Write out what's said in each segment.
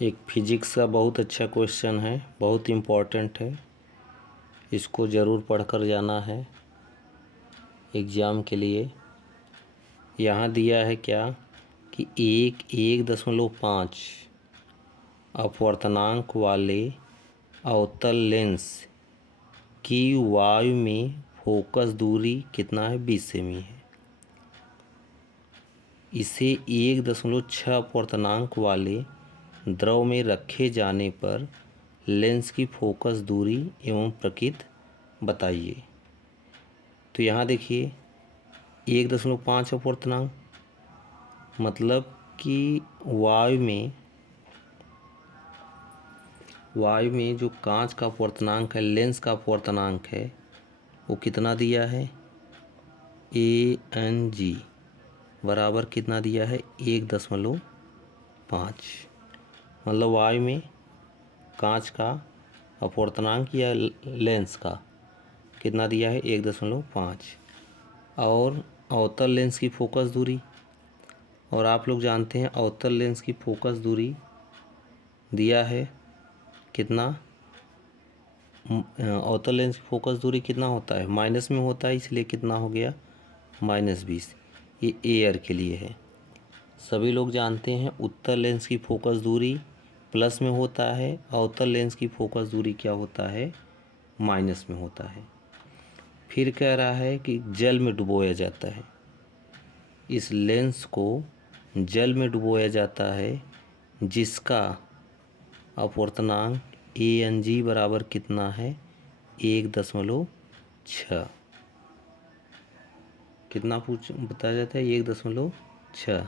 एक फिजिक्स का बहुत अच्छा क्वेश्चन है, बहुत इम्पोर्टेंट है। इसको ज़रूर पढ़कर जाना है एग्ज़ाम के लिए। यहाँ दिया है क्या कि 1.5 अपवर्तनांक वाले अवतल लेंस की वायु में फोकस दूरी कितना है, 20 सेमी है। इसे 1.6 अपवर्तनांक वाले द्रव में रखे जाने पर लेंस की फोकस दूरी एवं प्रकृति बताइए। तो यहाँ देखिए 1.5 अपवर्तनांक मतलब कि वायु में जो कांच का अपवर्तनांक है, लेंस का अपवर्तनांक है, वो कितना दिया है, ANG बराबर कितना दिया है, 1.5। मतलब वायु में कांच का अपवर्तनांक या लेंस का कितना दिया है, 1.5। और अवतल लेंस की फोकस दूरी, और आप लोग जानते हैं अवतल लेंस की फोकस दूरी दिया है कितना, अवतल लेंस की फोकस दूरी कितना होता है, माइनस में होता है, इसलिए कितना हो गया, -20। ये एयर के लिए है। सभी लोग जानते हैं उत्तल लेंस की फोकस दूरी प्लस में होता है, अवतल लेंस की फोकस दूरी क्या होता है, माइनस में होता है। फिर कह रहा है कि जल में डुबोया जाता है, इस लेंस को जल में डुबोया जाता है जिसका अपवर्तनांक ANG बराबर कितना है, 1.6। कितना बताया जाता है, 1.6।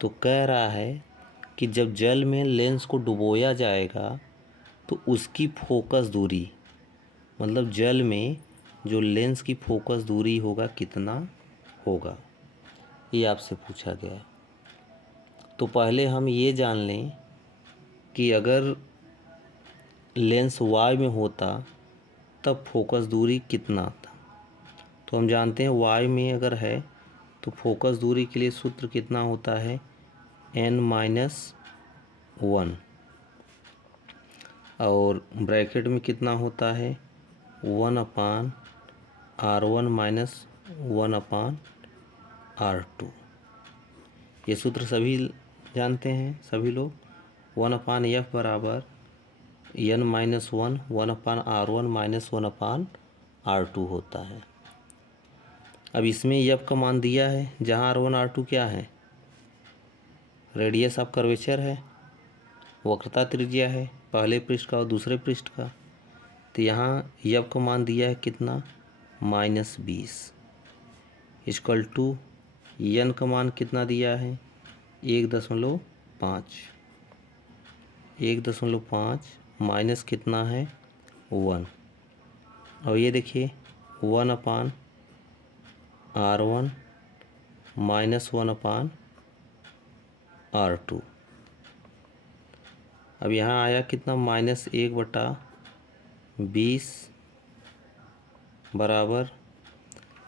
तो कह रहा है कि जब जल में लेंस को डुबोया जाएगा तो उसकी फोकस दूरी, मतलब जल में जो लेंस की फोकस दूरी होगा कितना होगा, ये आपसे पूछा गया। तो पहले हम ये जान लें कि अगर लेंस वायु में होता तब फोकस दूरी कितना था। तो हम जानते हैं वायु में अगर है तो फोकस दूरी के लिए सूत्र कितना होता है, n-1, और ब्रैकेट में कितना होता है, 1/r1 माइनस 1/r2। ये सूत्र सभी जानते हैं, सभी लोग। 1/f बराबर n-1 1/r1 माइनस 1/r2 होता है। अब इसमें f का मान दिया है, जहाँ r1 r2 क्या है, रेडियस ऑफ कर्वेचर है, वक्रता त्रिज्या है, पहले पृष्ठ का और दूसरे पृष्ठ का। तो यहाँ f का मान दिया है कितना, -20 इक्वल टू n का मान कितना दिया है, 1.5। 1.5 माइनस कितना है, 1। और ये देखिए 1/r1 माइनस 1/r2। अब यहाँ आया कितना, -1/20 बराबर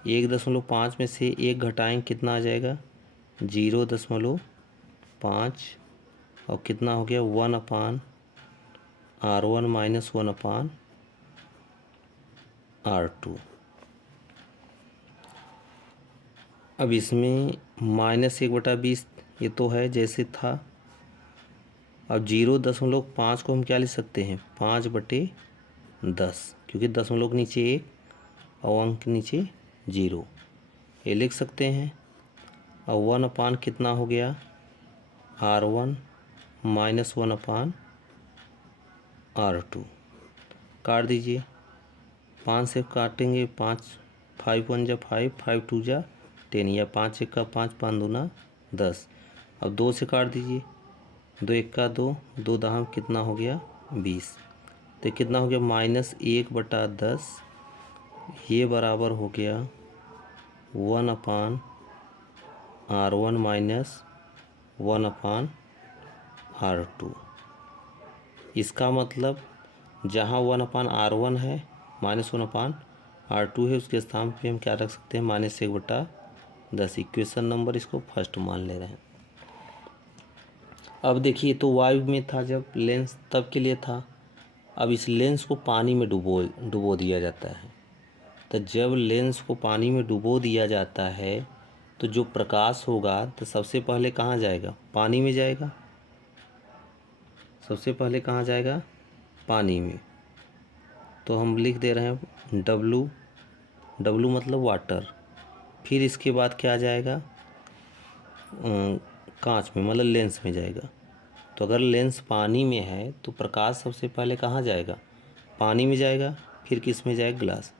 1.5 में से 1 घटाएं कितना आ जाएगा, 0.5, और कितना हो गया, 1/r1 माइनस 1/r2। अब इसमें -1/20 ये तो है जैसे था। अब 0.5 को हम क्या लिख सकते हैं, 5/10, क्योंकि दशमलव के नीचे 1 और अंक के नीचे 0, ये लिख सकते हैं। और 1/, कितना हो गया, r1 माइनस 1/r2। काट दीजिए, 5 से काटेंगे, 5 5 1 जा 5, 5 2 जा 10, या 5 1 का 5, 5 दूना 10। अब 2 से काट दीजिए, 2 1 का 2, 2 दहम कितना हो गया, 20। तो कितना हो गया, -1/10, ये बराबर हो गया 1/r1 माइनस 1/r2। इसका मतलब जहाँ 1/r1 है, माइनस 1/r2 है, उसके स्थान पे हम क्या रख सकते हैं, -1/10। इक्वेशन नंबर इसको फर्स्ट मान ले रहे हैं। अब देखिए तो वायु में था जब लेंस तब के लिए था। अब इस लेंस को पानी में डुबो दिया जाता है। तो जब लेंस को पानी में डुबो दिया जाता है तो जो प्रकाश होगा तो सबसे पहले कहाँ जाएगा? पानी में जाएगा। सबसे पहले कहाँ जाएगा? पानी में। तो हम लिख दे रहे हैं डब्लू, डब्लू मतलब वाटर। फिर इसके बाद क्या जाएगा? कांच में मतलब लेंस में जाएगा। तो अगर लेंस पानी में है तो प्रकाश सबसे पहले कहाँ जाएगा? पानी में जाएगा। फिर किस में जाएगा? ग्लास।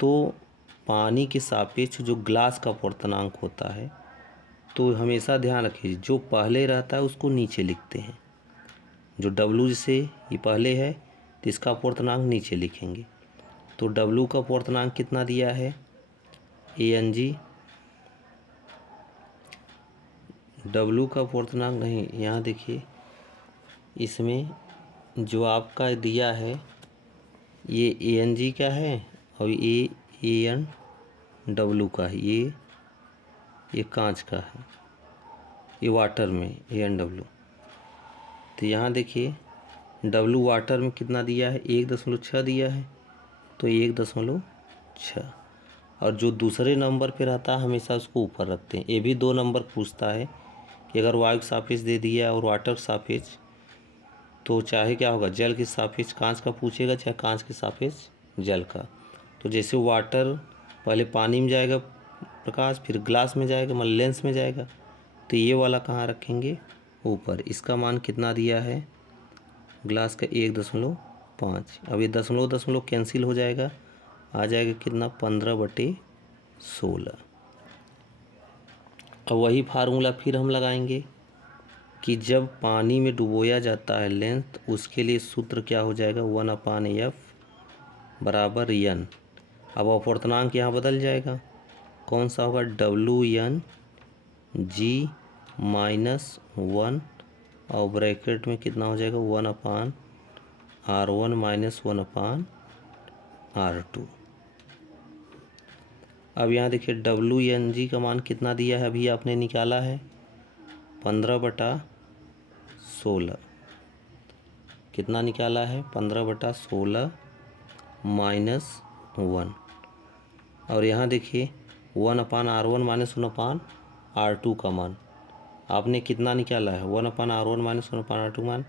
तो पानी के सापेक्ष जो ग्लास का अपवर्तनांक होता है, तो हमेशा ध्यान रखिए जो पहले रहता है उसको नीचे लिखते हैं। जो डब्लू से ये पहले है तो इसका अपवर्तनांक नीचे लिखेंगे। तो डब्लू का अपवर्तनांक कितना दिया है? ANG। डब्लू का अपवर्तनांक नहीं, यहाँ देखिए इसमें जो आपका दिया है ये ANG का है और ये ANW का है। ये कांच का है, ये वाटर में ANW। तो यहाँ देखिए डब्लू वाटर में कितना दिया है? 1.6 दिया है। तो 1.6। और जो दूसरे नंबर पे रहता है हमेशा उसको ऊपर रखते हैं। ये भी 2 नंबर पूछता है कि अगर वायु के सापेक्ष दे दिया और वाटर के सापेक्ष, तो चाहे क्या होगा? जल के सापेक्ष कांच का पूछेगा, चाहे कांच के सापेक्ष जल का। तो जैसे वाटर पहले पानी में जाएगा प्रकाश, फिर ग्लास में जाएगा मतलब लेंस में जाएगा। तो ये वाला कहाँ रखेंगे? ऊपर। इसका मान कितना दिया है? ग्लास का 1.5। अब ये दशमलव दशमलव कैंसिल हो जाएगा, आ जाएगा कितना? 15/16। अब वही फार्मूला फिर हम लगाएंगे कि जब पानी में डुबोया जाता है लेंस, तो उसके लिए सूत्र क्या हो जाएगा? 1/F बराबर N। अब अपवर्तनांक यहाँ बदल जाएगा, कौन सा होगा? WN G -1 और ब्रैकेट में कितना हो जाएगा? 1/R1 - 1/R2। अब यहाँ देखिए WNG का मान कितना दिया है? अभी आपने निकाला है 15/16। कितना निकाला है? 15/16 -1। और यहाँ देखिए 1/R1 - 1/R2 का मान आपने कितना निकाला है? 1/R1 - 1/R2 मान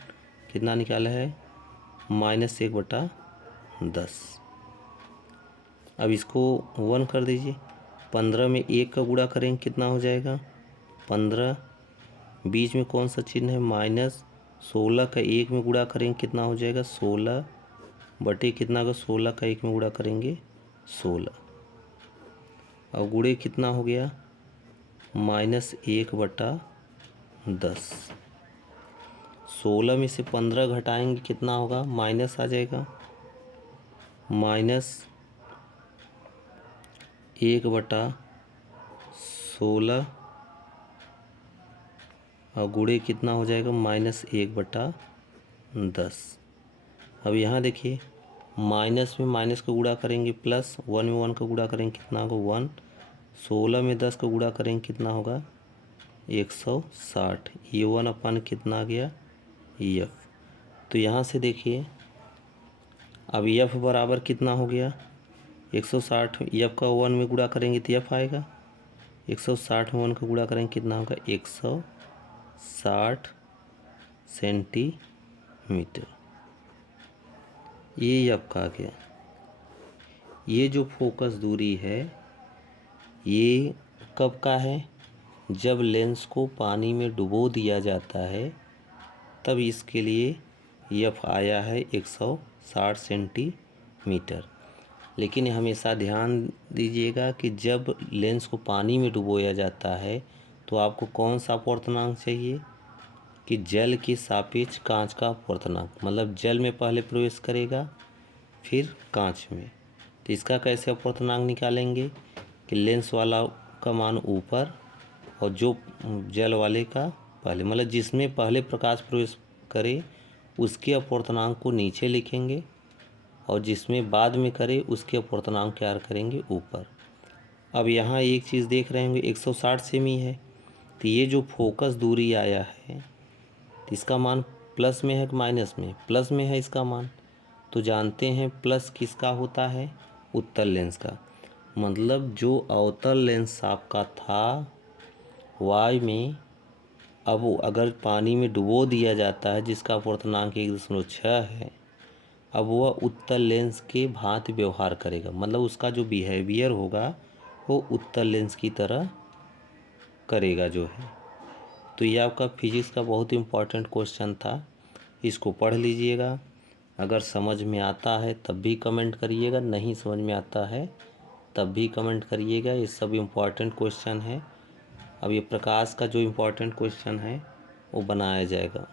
कितना निकाला है? -1/10। अब इसको 1 कर दीजिए। 15 में 1 का गुणा करेंगे कितना हो जाएगा? 15। बीच में कौन सा चिन्ह है? -16 का 1 में गुणा करेंगे कितना हो जाएगा? 16 बटे कितना का? 16 का 1 में गुणा करेंगे 16। और गुणे कितना हो गया? -1/10। 16 में से 15 घटाएंगे कितना होगा? माइनस आ जाएगा, -1/16 और गुणे कितना हो जाएगा? -1/10। अब यहाँ देखिए माइनस में माइनस का गुणा करेंगे प्लस, 1 में 1 का गुणा करेंगे कितना होगा? 1। 16 में 10 का गुणा करेंगे कितना होगा? 160। ये 1 कितना आ गया? F। तो यहाँ से देखिए अब F बराबर कितना हो गया? 160। F का 1 में गुणा करेंगे तो F आएगा। 160 में 1 का गुणा करेंगे कितना होगा? 160 सेंटीमीटर। ये F का आ गया। ये जो फोकस दूरी है ये कब का है? जब लेंस को पानी में डुबो दिया जाता है तब इसके लिए F आया है 160 सेंटीमीटर। लेकिन हमेशा ध्यान दीजिएगा कि जब लेंस को पानी में डुबोया जाता है तो आपको कौन सा अपवर्तनांक चाहिए? कि जल के सापेक्ष कांच का अपवर्तनांक, मतलब जल में पहले प्रवेश करेगा फिर कांच में। तो इसका कैसे अपवर्तनांक निकालेंगे? कि लेंस वाला का मान ऊपर और जो जल वाले का पहले, मतलब जिसमें पहले प्रकाश प्रवेश करे उसके अपवर्तनांक को नीचे लिखेंगे और जिसमें बाद में करे उसके अपवर्तनांक क्या करेंगे? ऊपर। अब यहाँ एक चीज़ देख रहे होंगे 160 सेमी है, तो ये जो फोकस दूरी आया है तो इसका मान प्लस में है कि माइनस में? प्लस में है इसका मान। तो जानते हैं प्लस किसका होता है? उत्तल लेंस का। मतलब जो अवतल लेंस आपका था वाई में, अब वो अगर पानी में डुबो दिया जाता है जिसका अपवर्तनांक 1.6 है, अब वह उत्तल लेंस के भांति व्यवहार करेगा। मतलब उसका जो बिहेवियर होगा वो उत्तल लेंस की तरह करेगा जो है। तो ये आपका फिजिक्स का बहुत इम्पोर्टेंट क्वेश्चन था, इसको पढ़ लीजिएगा। अगर समझ में आता है तब भी कमेंट करिएगा, नहीं समझ में आता है तब भी कमेंट करिएगा। ये सब इम्पोर्टेंट क्वेश्चन है। अब ये प्रकाश का जो इम्पोर्टेंट क्वेश्चन है वो बनाया जाएगा।